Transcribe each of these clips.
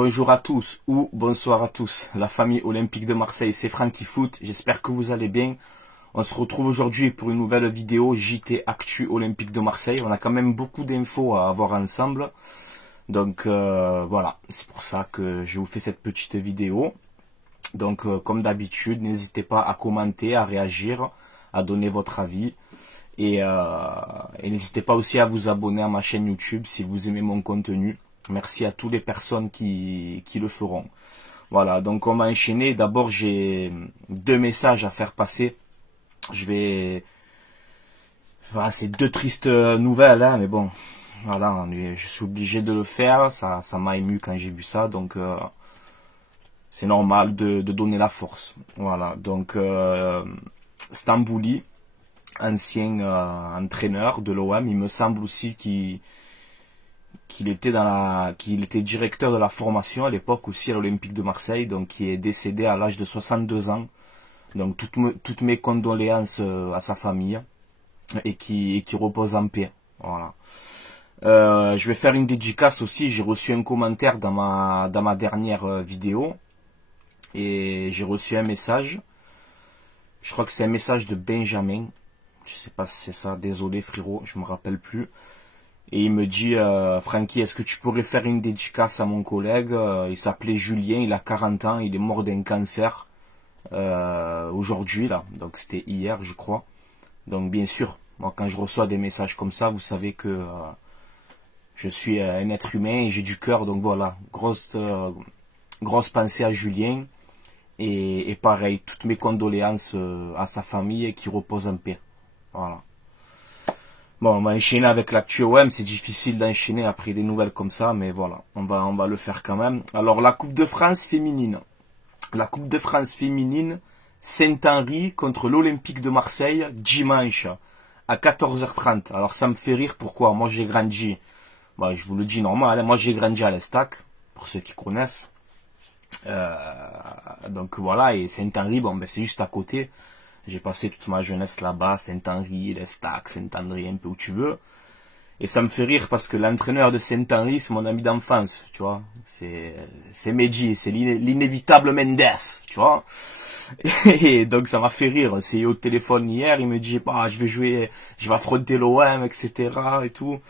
Bonjour à tous ou bonsoir à tous. La famille olympique de Marseille, c'est Francky Foot. J'espère que vous allez bien. On se retrouve aujourd'hui pour une nouvelle vidéo JT Actu Olympique de Marseille. On a quand même beaucoup d'infos à avoir ensemble. Donc voilà, c'est pour ça que je vous fais cette petite vidéo. Donc comme d'habitude, n'hésitez pas à commenter, à réagir, à donner votre avis. Et n'hésitez pas aussi à vous abonner à ma chaîne YouTube si vous aimez mon contenu. Merci à toutes les personnes qui le feront. Voilà, donc on va enchaîner. D'abord, j'ai deux messages à faire passer. Voilà, c'est deux tristes nouvelles, hein, mais bon, voilà, je suis obligé de le faire. Ça m'a ému quand j'ai vu ça, donc c'est normal de donner la force. Voilà, donc Stambouli, ancien entraîneur de l'OM, il me semble aussi qu'il était directeur de la formation à l'époque aussi à l'Olympique de Marseille, donc qui est décédé à l'âge de 62 ans. Donc toutes mes condoléances à sa famille et qui repose en paix. Voilà. Je vais faire une dédicace aussi. J'ai reçu un commentaire dans ma dernière vidéo et j'ai reçu un message. Je crois que c'est un message de Benjamin. Je sais pas si c'est ça. Désolé frérot, je me rappelle plus. Et il me dit, Francky, est-ce que tu pourrais faire une dédicace à mon collègue? Il s'appelait Julien, il a 40 ans, il est mort d'un cancer aujourd'hui, là. Donc c'était hier, je crois. Donc bien sûr, moi quand je reçois des messages comme ça, vous savez que je suis un être humain et j'ai du cœur. Donc voilà, grosse pensée à Julien. Et pareil, toutes mes condoléances à sa famille et qui repose en paix. Voilà. Bon, on va enchaîner avec l'actu OM, c'est difficile d'enchaîner après des nouvelles comme ça, mais voilà, on va le faire quand même. Alors, la Coupe de France féminine. La Coupe de France féminine, Saint-Henri contre l'Olympique de Marseille, dimanche, à 14h30. Alors, ça me fait rire, pourquoi? Moi, j'ai grandi, bah, je vous le dis normal, hein, moi, j'ai grandi à l'Estac, pour ceux qui connaissent. Donc, voilà, et Saint-Henri, bon, ben, c'est juste à côté. J'ai passé toute ma jeunesse là-bas, Saint-Henri, l'Estac, Saint-André, un peu où tu veux. Et ça me fait rire parce que l'entraîneur de Saint-Henri, c'est mon ami d'enfance, tu vois. C'est Medji, c'est l'inévitable Mendes, tu vois. Et donc ça m'a fait rire. On s'est eu au téléphone hier, il me dit, bah, je vais affronter l'OM, etc. et tout.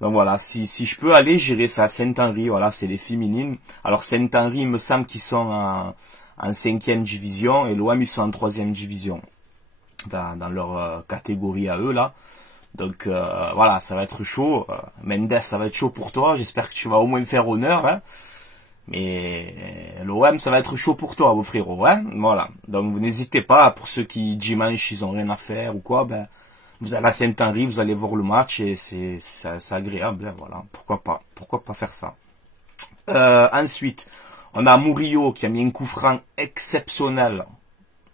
Donc voilà, si je peux aller, j'irai ça à Saint-Henri, voilà, c'est les féminines. Alors Saint-Henri, il me semble qu'ils sont en 5e division et l'OM, ils sont en 3e division. Dans leur catégorie à eux là. Donc voilà, ça va être chaud. Mendes, ça va être chaud pour toi. J'espère que tu vas au moins faire honneur. Hein. Mais l'OM, ça va être chaud pour toi, vos frérots. Hein. Voilà. Donc vous n'hésitez pas, pour ceux qui dimanche ils ont rien à faire ou quoi, ben vous allez à Saint-Henri, vous allez voir le match et c'est agréable. Hein, voilà. Pourquoi pas faire ça. Ensuite, on a Murillo qui a mis un coup franc exceptionnel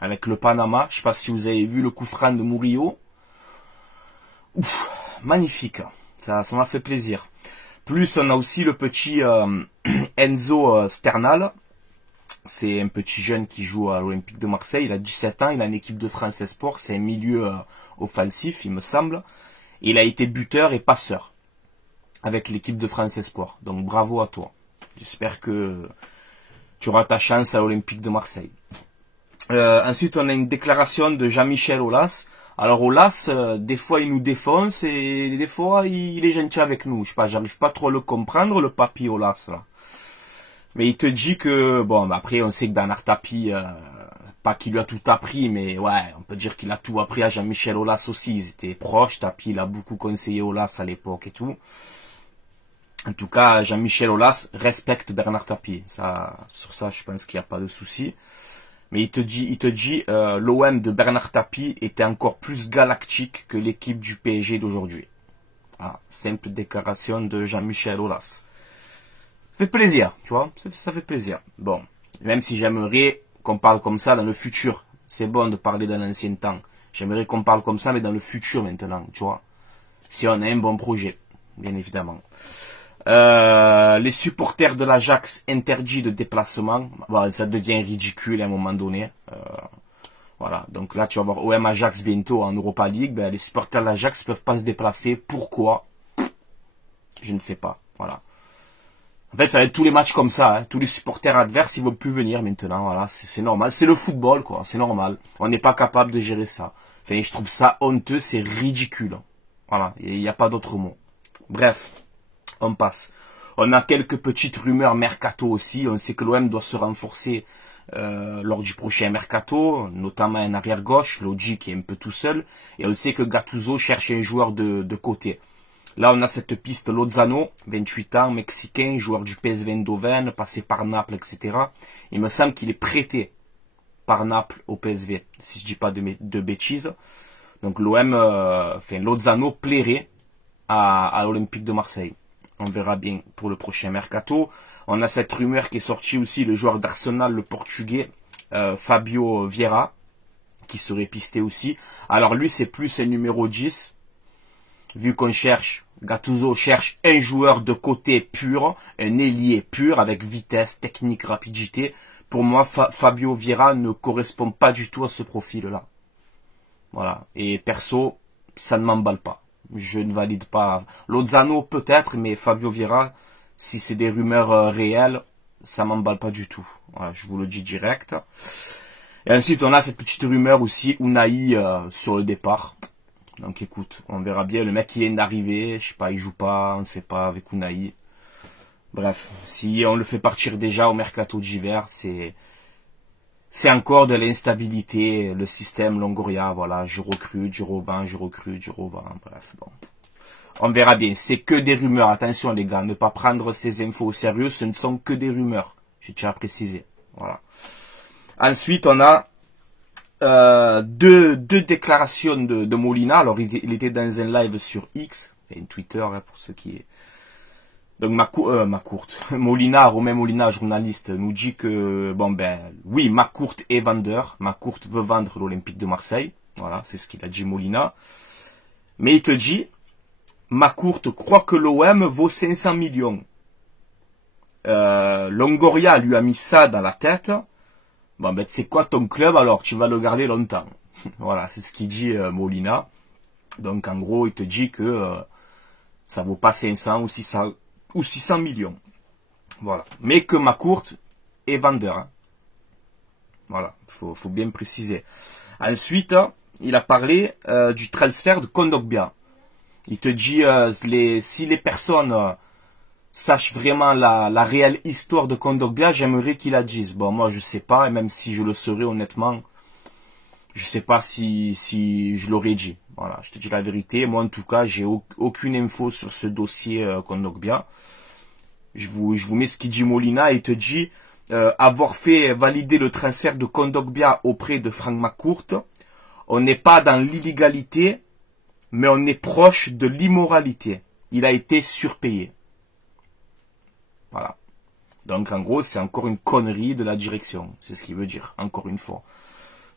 avec le Panama. Je ne sais pas si vous avez vu le coup franc de Murillo. Ouf, magnifique. Ça m'a fait plaisir. Plus, on a aussi le petit Enzo Sternal. C'est un petit jeune qui joue à l'Olympique de Marseille. Il a 17 ans. Il a une équipe de France Espoir. C'est un milieu offensif, il me semble. Et il a été buteur et passeur avec l'équipe de France Espoir. Donc, bravo à toi. J'espère que tu auras ta chance à l'Olympique de Marseille. Ensuite, on a une déclaration de Jean-Michel Aulas. Alors Aulas, des fois il nous défonce et des fois il est gentil avec nous. Je sais pas, j'arrive pas trop à le comprendre, le papy Aulas là. Mais il te dit que, bon, après on sait que Bernard Tapie, pas qu'il lui a tout appris, mais ouais, on peut dire qu'il a tout appris à Jean-Michel Aulas aussi. Ils étaient proches, Tapie il a beaucoup conseillé Aulas à l'époque et tout. En tout cas, Jean-Michel Aulas respecte Bernard Tapie. Sur ça, je pense qu'il n'y a pas de souci. Mais il te dit, l'OM de Bernard Tapie était encore plus galactique que l'équipe du PSG d'aujourd'hui. Ah, simple déclaration de Jean-Michel Aulas. Fait plaisir, tu vois, ça fait plaisir. Bon, même si j'aimerais qu'on parle comme ça dans le futur. C'est bon de parler dans l'ancien temps. J'aimerais qu'on parle comme ça, mais dans le futur maintenant, tu vois. Si on a un bon projet, bien évidemment. Les supporters de l'Ajax interdits de déplacement, bon, ça devient ridicule à un moment donné. Voilà, donc là tu vas voir OM Ajax bientôt en Europa League, ben, les supporters de l'Ajax ne peuvent pas se déplacer. Pourquoi? Je ne sais pas. Voilà. En fait, ça va être tous les matchs comme ça. Hein. Tous les supporters adverses, ils vont plus venir maintenant. Voilà, c'est normal. C'est le football, quoi. C'est normal. On n'est pas capable de gérer ça. Enfin, je trouve ça honteux. C'est ridicule. Voilà, il n'y a pas d'autre mot. Bref, on passe. On a quelques petites rumeurs mercato aussi. On sait que l'OM doit se renforcer lors du prochain mercato, notamment un arrière gauche, Lodji qui est un peu tout seul. Et on sait que Gattuso cherche un joueur de côté. Là, on a cette piste Lozano, 28 ans, mexicain, joueur du PSV Eindhoven, passé par Naples, etc. Il me semble qu'il est prêté par Naples au PSV, si je dis pas de bêtises. Donc l'OM, Lozano plairait à l'Olympique de Marseille. On verra bien pour le prochain mercato. On a cette rumeur qui est sortie aussi, le joueur d'Arsenal, le portugais, Fabio Vieira, qui serait pisté aussi. Alors lui, c'est plus un numéro 10. Vu qu'on cherche, Gattuso cherche un joueur de côté pur, un ailier pur, avec vitesse, technique, rapidité. Pour moi, Fabio Vieira ne correspond pas du tout à ce profil-là. Voilà. Et perso, ça ne m'emballe pas. Je ne valide pas. Lozano peut-être, mais Fabio Vieira, si c'est des rumeurs réelles, ça m'emballe pas du tout. Voilà, je vous le dis direct. Et ensuite, on a cette petite rumeur aussi, Unai sur le départ. Donc écoute, on verra bien. Le mec qui vient d'arriver, je sais pas, il joue pas, on ne sait pas avec Unai. Bref, si on le fait partir déjà au mercato d'hiver, c'est encore de l'instabilité, le système Longoria, voilà, je recrute, je revends, je recrute, je revends, bref, bon. On verra bien, c'est que des rumeurs, attention les gars, ne pas prendre ces infos au sérieux, ce ne sont que des rumeurs, j'ai déjà précisé, voilà. Ensuite, on a deux déclarations de Molina. Alors, il était dans un live sur X, et Twitter, hein, pour ceux qui... Donc, Molina, Romain Molina, journaliste, nous dit que, bon ben, oui, McCourt est vendeur. McCourt veut vendre l'Olympique de Marseille. Voilà, c'est ce qu'il a dit Molina. Mais il te dit, McCourt croit que l'OM vaut 500 millions. Longoria lui a mis ça dans la tête. Bon ben, c'est quoi ton club alors? Tu vas le garder longtemps. Voilà, c'est ce qu'il dit Molina. Donc en gros, il te dit que ça vaut pas 500 ou 600 millions. Voilà. Mais que McCourt est vendeur. Hein. Voilà, faut bien préciser. Ensuite, il a parlé du transfert de Kondogbia. Il te dit si les personnes sache vraiment la réelle histoire de Kondogbia, j'aimerais qu'il la dise. Bon, moi, je sais pas, et même si je le saurais, honnêtement, je sais pas si je l'aurais dit. Voilà, je te dis la vérité. Moi, en tout cas, j'ai aucune info sur ce dossier Kondogbia. Je vous mets ce qu'il dit Molina, et il te dit avoir fait valider le transfert de Kondogbia auprès de Frank McCourt. On n'est pas dans l'illégalité, mais on est proche de l'immoralité. Il a été surpayé. Voilà. Donc en gros, c'est encore une connerie de la direction. C'est ce qu'il veut dire, encore une fois.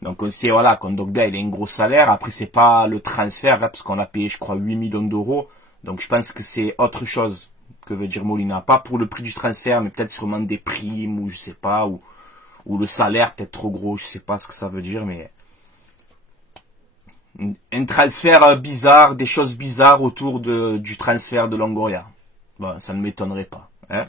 Donc on sait, voilà, Kondogbia, il a un gros salaire. Après, c'est pas le transfert, hein, parce qu'on a payé, je crois, 8 millions d'euros. Donc je pense que c'est autre chose que veut dire Molina. Pas pour le prix du transfert, mais peut-être sûrement des primes, ou je sais pas, ou le salaire peut-être trop gros, je sais pas ce que ça veut dire, mais... Un transfert bizarre, des choses bizarres autour du transfert de Longoria. Bon, ça ne m'étonnerait pas. Hein.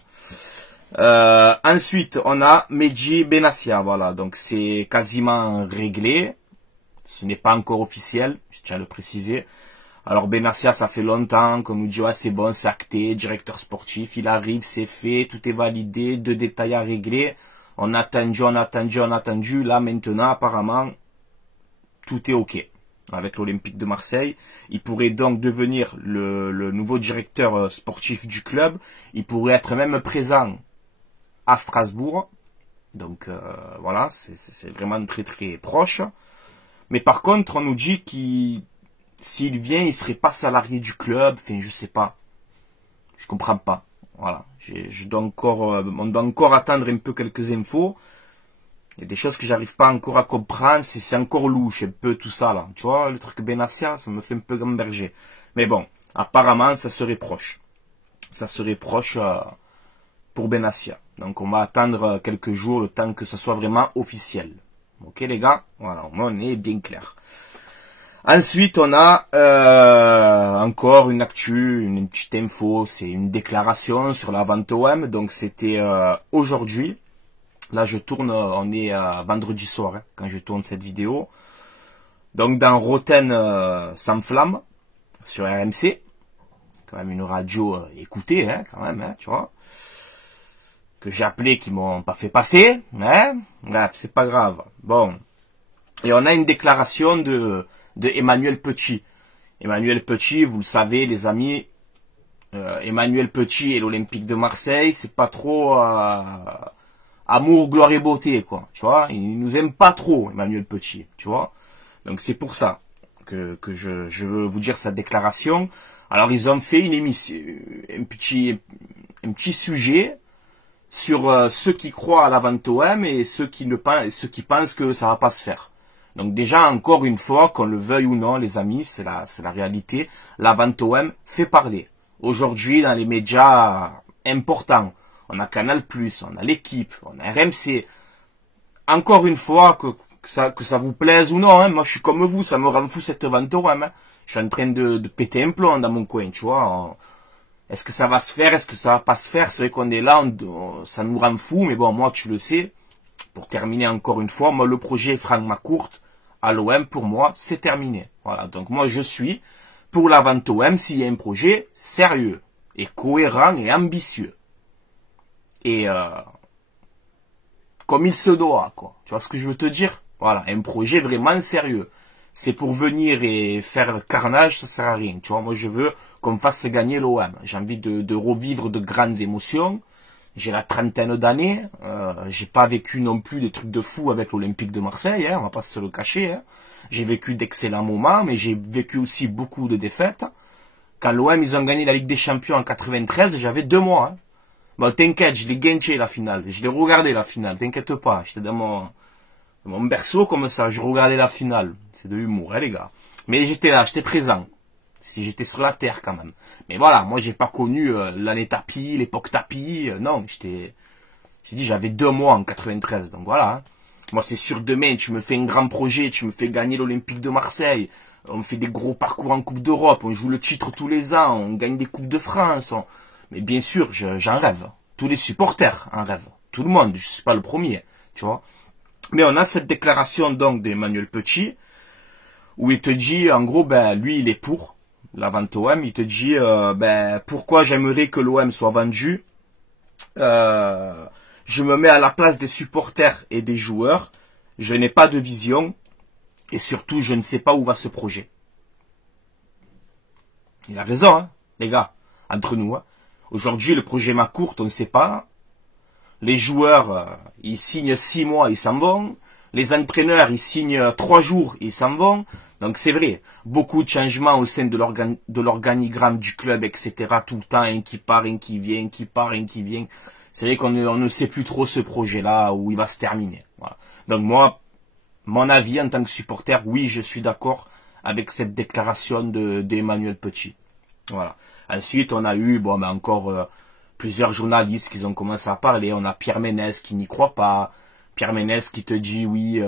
Ensuite, on a Mehdi Benassia, voilà, donc c'est quasiment réglé. Ce n'est pas encore officiel, je tiens à le préciser. Alors Benassia, ça fait longtemps qu'on nous dit ouais, c'est bon, c'est acté, directeur sportif, il arrive, c'est fait, tout est validé, 2 détails à régler. On a attendu, là maintenant apparemment tout est ok. Avec l'Olympique de Marseille. Il pourrait donc devenir le nouveau directeur sportif du club. Il pourrait être même présent à Strasbourg. Donc voilà, c'est vraiment très très proche. Mais par contre, on nous dit qu'il s'il vient, il serait pas salarié du club. Enfin, je sais pas. Je comprends pas. Voilà. On doit encore attendre un peu quelques infos. Il y a des choses que j'arrive pas encore à comprendre, c'est encore louche, un peu tout ça là. Tu vois, le truc Benassia, ça me fait un peu gamberger. Mais bon, apparemment, ça serait proche. Ça serait proche pour Benassia. Donc on va attendre quelques jours, le temps que ce soit vraiment officiel. Ok les gars? Voilà, au moins on est bien clair. Ensuite, on a encore une actu, une petite info, c'est une déclaration sur la vente OM. Donc c'était aujourd'hui. Là je tourne, on est vendredi soir hein, quand je tourne cette vidéo. Donc dans Rotten sans flamme sur RMC, quand même une radio écoutée hein, quand même, hein, tu vois. Que j'ai appelé, qui m'ont pas fait passer, hein. Bref, c'est pas grave. Bon. Et on a une déclaration de Emmanuel Petit. Emmanuel Petit, vous le savez, les amis, Emmanuel Petit et l'Olympique de Marseille, c'est pas trop amour, gloire et beauté, quoi. Tu vois, il nous aime pas trop, Emmanuel Petit, tu vois. Donc c'est pour ça que je veux vous dire sa déclaration. Alors ils ont fait une émission, un petit sujet sur ceux qui croient à la vente OM et ceux qui pensent que ça va pas se faire. Donc déjà, encore une fois, qu'on le veuille ou non, les amis, c'est la réalité. La vente OM fait parler. Aujourd'hui, dans les médias importants, on a Canal+, on a l'équipe, on a RMC. Encore une fois, que ça vous plaise ou non, hein, moi je suis comme vous, ça me rend fou cette vente OM. Hein. Je suis en train de péter un plomb dans mon coin, tu vois. Est-ce que ça va se faire, est-ce que ça va pas se faire? C'est vrai qu'on est là, ça nous rend fou, mais bon, moi tu le sais. Pour terminer encore une fois, moi le projet Franck McCourt à l'OM, pour moi, c'est terminé. Voilà, donc moi je suis pour la vente OM s'il y a un projet sérieux et cohérent et ambitieux. Et comme il se doit, quoi. Tu vois ce que je veux te dire? Voilà, un projet vraiment sérieux. C'est pour venir et faire le carnage, ça sert à rien. Tu vois, moi je veux qu'on fasse gagner l'OM. J'ai envie de revivre de grandes émotions. J'ai la trentaine d'années, j'ai pas vécu non plus des trucs de fou avec l'Olympique de Marseille, hein, on va pas se le cacher. Hein. J'ai vécu d'excellents moments, mais j'ai vécu aussi beaucoup de défaites. Quand l'OM ils ont gagné la Ligue des Champions en 93, j'avais 2 mois. Hein. Bon, t'inquiète, je l'ai gagné la finale, je l'ai regardé la finale, t'inquiète pas, j'étais dans mon berceau comme ça, je regardais la finale. C'est de l'humour, hein, les gars. Mais j'étais là, j'étais présent. Si j'étais sur la terre quand même. Mais voilà, moi j'ai pas connu l'année tapis, l'époque tapis. Non, j'ai dit j'avais 2 mois en 93. Donc voilà. Hein. Moi c'est sûr demain tu me fais un grand projet, tu me fais gagner l'Olympique de Marseille. On fait des gros parcours en Coupe d'Europe, on joue le titre tous les ans, on gagne des Coupes de France. Mais bien sûr, j'en rêve. Tous les supporters en rêvent. Tout le monde, je suis pas le premier, tu vois. Mais on a cette déclaration donc d'Emmanuel Petit où il te dit en gros ben lui il est pour la vente OM, il te dit pourquoi j'aimerais que l'OM soit vendu. Je me mets à la place des supporters et des joueurs. Je n'ai pas de vision et surtout je ne sais pas où va ce projet. Il a raison, hein, les gars, entre nous. Hein. Aujourd'hui le projet McCourt, on ne sait pas. Les joueurs, ils signent 6 mois, ils s'en vont. Les entraîneurs, ils signent 3 jours, ils s'en vont. Donc c'est vrai, beaucoup de changements au sein de l'organigramme du club, etc. Tout le temps, un qui part, un qui vient, un qui part, un qui vient. C'est vrai qu'on ne sait plus trop ce projet-là, où il va se terminer. Voilà. Donc moi, mon avis en tant que supporter, oui, je suis d'accord avec cette déclaration d'Emmanuel Petit. Voilà. Ensuite, on a eu encore plusieurs journalistes qui ont commencé à parler. On a Pierre Ménès qui n'y croit pas. Pierre Ménès qui te dit oui...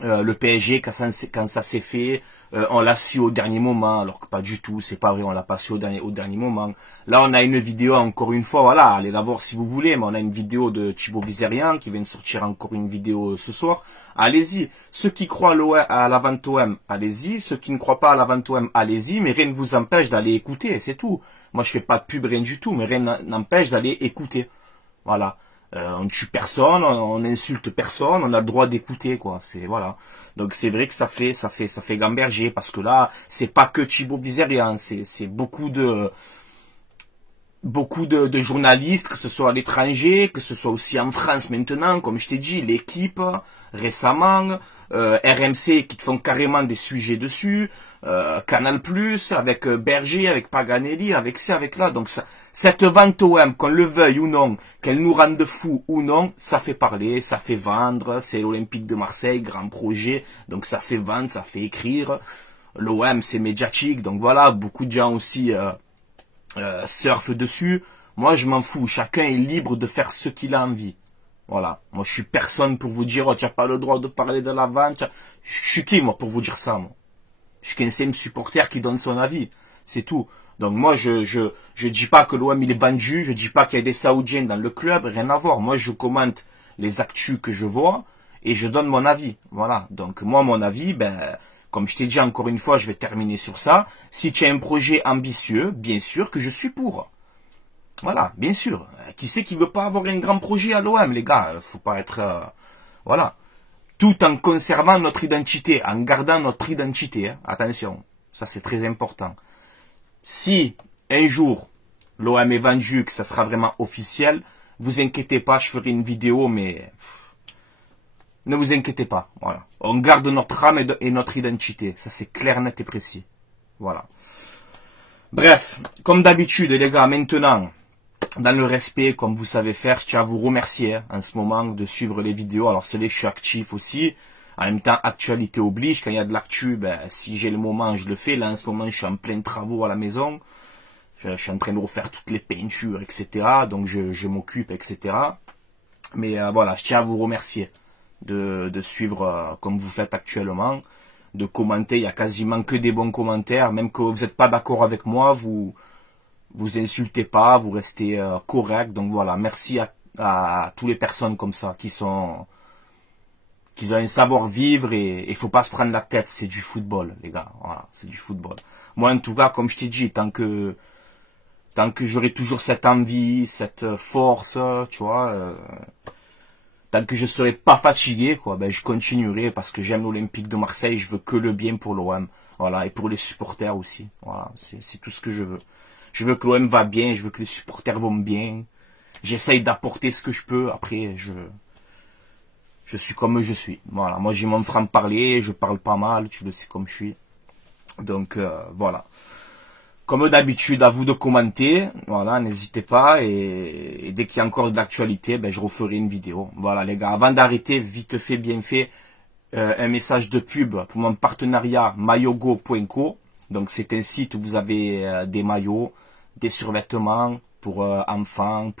le PSG quand ça s'est fait, on l'a su au dernier moment, alors que pas du tout, c'est pas vrai, on l'a pas su au dernier moment. Là on a une vidéo encore une fois, voilà, allez la voir si vous voulez, mais on a une vidéo de Thibaut Vizerian qui vient de sortir encore une vidéo ce soir. Allez-y, ceux qui croient à la vente OM, allez-y, ceux qui ne croient pas à la vente OM, allez-y, mais rien ne vous empêche d'aller écouter, c'est tout. Moi je fais pas de pub, rien du tout, mais rien n'empêche d'aller écouter. Voilà. On ne tue personne, on n'insulte personne, on a le droit d'écouter, quoi. C'est voilà. Donc c'est vrai que ça fait gamberger parce que là, c'est pas que Thibaut Vizerian, c'est beaucoup de journalistes, que ce soit à l'étranger, que ce soit aussi en France maintenant, comme je t'ai dit, l'équipe récemment, RMC qui te font carrément des sujets dessus. Canal+, avec Berger, avec Paganelli, avec ça, avec là. Donc cette vente OM, qu'on le veuille ou non, qu'elle nous rende fous ou non, ça fait parler, ça fait vendre. C'est l'Olympique de Marseille, grand projet. Donc ça fait vendre, ça fait écrire. L'OM, c'est médiatique. Donc voilà, beaucoup de gens aussi surfent dessus. Moi, je m'en fous. Chacun est libre de faire ce qu'il a envie. Voilà. Moi, je suis personne pour vous dire, oh, tu n'as pas le droit de parler de la vente. Je suis qui, moi, pour vous dire ça, moi? Je suis qu'un simple supporter qui donne son avis. C'est tout. Donc moi, je dis pas que l'OM il est vendu, je dis pas qu'il y a des Saoudiens dans le club, rien à voir. Moi, je commente les actus que je vois et je donne mon avis. Voilà. Donc moi, mon avis, ben, comme je t'ai dit encore une fois, je vais terminer sur ça. Si tu as un projet ambitieux, bien sûr que je suis pour. Voilà, bien sûr. Qui c'est qui veut pas avoir un grand projet à l'OM, les gars? Faut pas être... voilà. Tout en conservant notre identité, en gardant notre identité. Hein. Attention, ça c'est très important. Si un jour l'OM est vendu, que ça sera vraiment officiel, vous inquiétez pas, je ferai une vidéo, mais ne vous inquiétez pas. Voilà. On garde notre âme et notre identité. Ça c'est clair, net et précis. Voilà. Bref, comme d'habitude, les gars, maintenant, dans le respect, comme vous savez faire, je tiens à vous remercier hein, en ce moment de suivre les vidéos. Alors c'est les je suis actif aussi. En même temps, actualité oblige. Quand il y a de l'actu, ben, si j'ai le moment, je le fais. Là, en ce moment, je suis en plein travaux à la maison. Je suis en train de refaire toutes les peintures, etc. Donc, je m'occupe, etc. Mais voilà, je tiens à vous remercier de suivre comme vous faites actuellement. De commenter, il y a quasiment que des bons commentaires. Même que vous n'êtes pas d'accord avec moi, vous insultez pas, vous restez correct. Donc voilà, merci à toutes les personnes comme ça qui ont un savoir-vivre et il faut pas se prendre la tête, c'est du football, les gars. Voilà, c'est du football. Moi, en tout cas, comme je t'ai dit, tant que j'aurai toujours cette envie, cette force, tu vois, tant que je serai pas fatigué, quoi, ben je continuerai parce que j'aime l'Olympique de Marseille, je veux que le bien pour l'OM, voilà, et pour les supporters aussi. Voilà, c'est tout ce que je veux. Je veux que l'OM va bien, je veux que les supporters vont bien. J'essaye d'apporter ce que je peux. Après, je suis comme je suis. Voilà, moi j'ai mon franc-parler, je parle pas mal, tu le sais comme je suis. Donc voilà. Comme d'habitude, à vous de commenter. Voilà, n'hésitez pas. Et dès qu'il y a encore de l'actualité, ben, je referai une vidéo. Voilà les gars, avant d'arrêter, vite fait, bien fait, un message de pub pour mon partenariat maillogo.co. Donc c'est un site où vous avez des maillots, des survêtements pour enfants,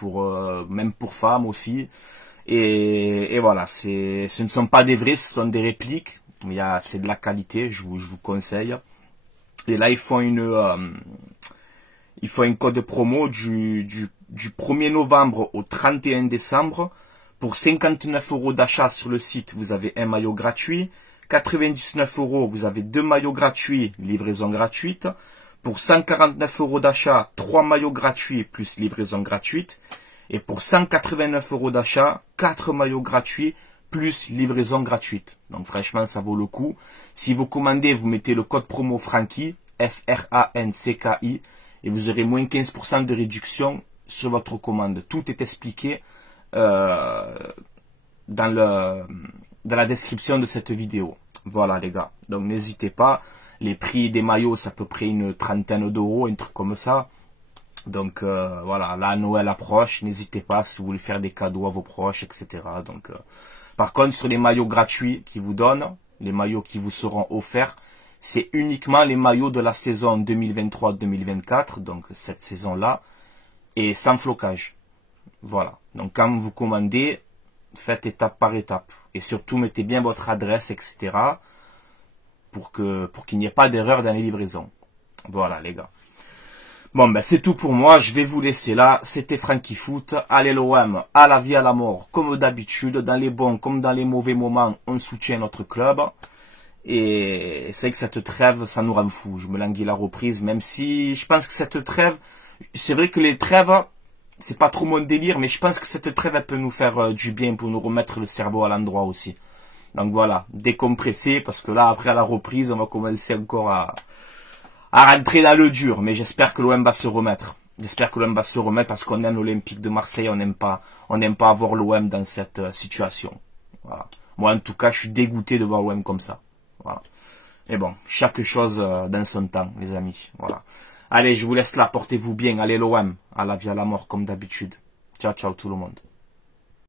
même pour femmes aussi. Et voilà, ce ne sont pas des vrais, ce sont des répliques. Mais c'est de la qualité, je vous conseille. Et là, il faut un code promo du 1er novembre au 31 décembre. Pour 59 € d'achat sur le site, vous avez un maillot gratuit. 99 €, vous avez 2 maillots gratuits, livraison gratuite. Pour 149 € d'achat, 3 maillots gratuits plus livraison gratuite. Et pour 189 € d'achat, 4 maillots gratuits plus livraison gratuite. Donc franchement, ça vaut le coup. Si vous commandez, vous mettez le code promo Francky, F-R-A-N-C-K-I, et vous aurez moins 15% de réduction sur votre commande. Tout est expliqué dans la description de cette vidéo. Voilà les gars. Donc n'hésitez pas. Les prix des maillots, c'est à peu près une trentaine d'euros, un truc comme ça. Donc voilà, là Noël approche, n'hésitez pas si vous voulez faire des cadeaux à vos proches, etc. Donc par contre, sur les maillots gratuits qu'ils vous donnent, les maillots qui vous seront offerts, c'est uniquement les maillots de la saison 2023-2024, donc cette saison-là, et sans flocage. Voilà. Donc quand vous commandez, faites étape par étape. Et surtout, mettez bien votre adresse, etc. pour qu'il n'y ait pas d'erreur dans les livraisons. Voilà les gars. Bon, ben c'est tout pour moi, je vais vous laisser là, c'était Francky Foot, allez l'OM, à la vie, à la mort, comme d'habitude, dans les bons comme dans les mauvais moments, on soutient notre club, et c'est vrai que cette trêve, ça nous rend fou, je me languis la reprise, même si je pense que cette trêve, c'est vrai que les trêves, c'est pas trop mon délire, mais je pense que cette trêve, elle peut nous faire du bien, pour nous remettre le cerveau à l'endroit aussi. Donc voilà, décompresser, parce que là, après à la reprise, on va commencer encore à rentrer dans le dur, mais j'espère que l'OM va se remettre. J'espère que l'OM va se remettre parce qu'on aime l'Olympique de Marseille, on n'aime pas avoir l'OM dans cette situation. Voilà. Moi, en tout cas, je suis dégoûté de voir l'OM comme ça. Voilà. Et bon, chaque chose dans son temps, les amis. Voilà. Allez, je vous laisse là, portez-vous bien. Allez l'OM, à la vie, à la mort, comme d'habitude. Ciao, ciao tout le monde.